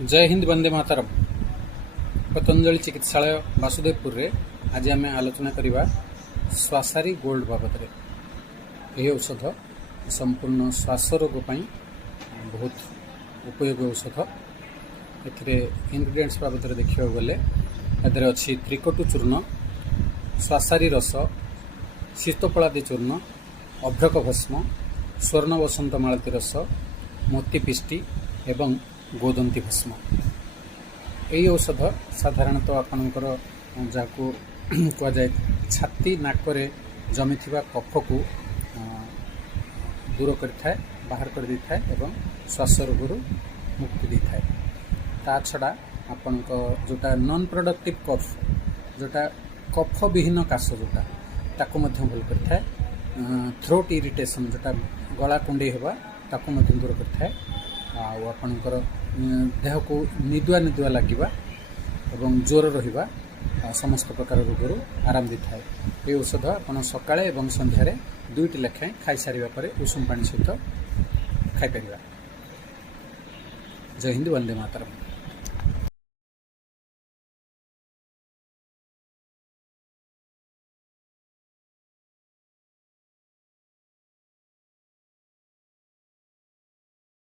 जय हिंद वंदे मातरम। पतंजलि चिकित्सालय वासुदेवपुर रे आज आम आलोचना करवा श्वासारी गोल्ड बाबद। यह औषध संपूर्ण श्वास रोग बहुत उपयोगी औषध। इनग्रेडिएंट्स बाबद देखा गले अच्छी त्रिकटु चूर्ण, श्वासारी रस, शीतपलादी चूर्ण, अभ्रक भस्म, स्वर्ण वसंत मालती रस, मोती पिष्टि एवं गोदंती भस्म। यही औषध साधारणतः आपणकर जहाँ कहुए छाती नाकरे जमी कफ को दूर कर बाहर कर दे था एवं श्वास रोग मुक्ति दे था। ता छड़ा आपण जोटा नॉन प्रोडक्टिव कफ, जोटा कफ विहीन काश जोटा ताकू भल कर थ्रोट इरिटेशन, जोटा गला कुंडे होगा ताकू दूर कर आपणकर देह को निदुआ निदुआ लगे एवं जोर रहिबा समस्त प्रकार रोग आराम दी थाए। ये औषध आप सकाळे एवं संध्यारे 2टी लेखाएं खाई सारिबा परे उषुम पानी सहित खाई परिबा। जय हिंद वंदे मातरम।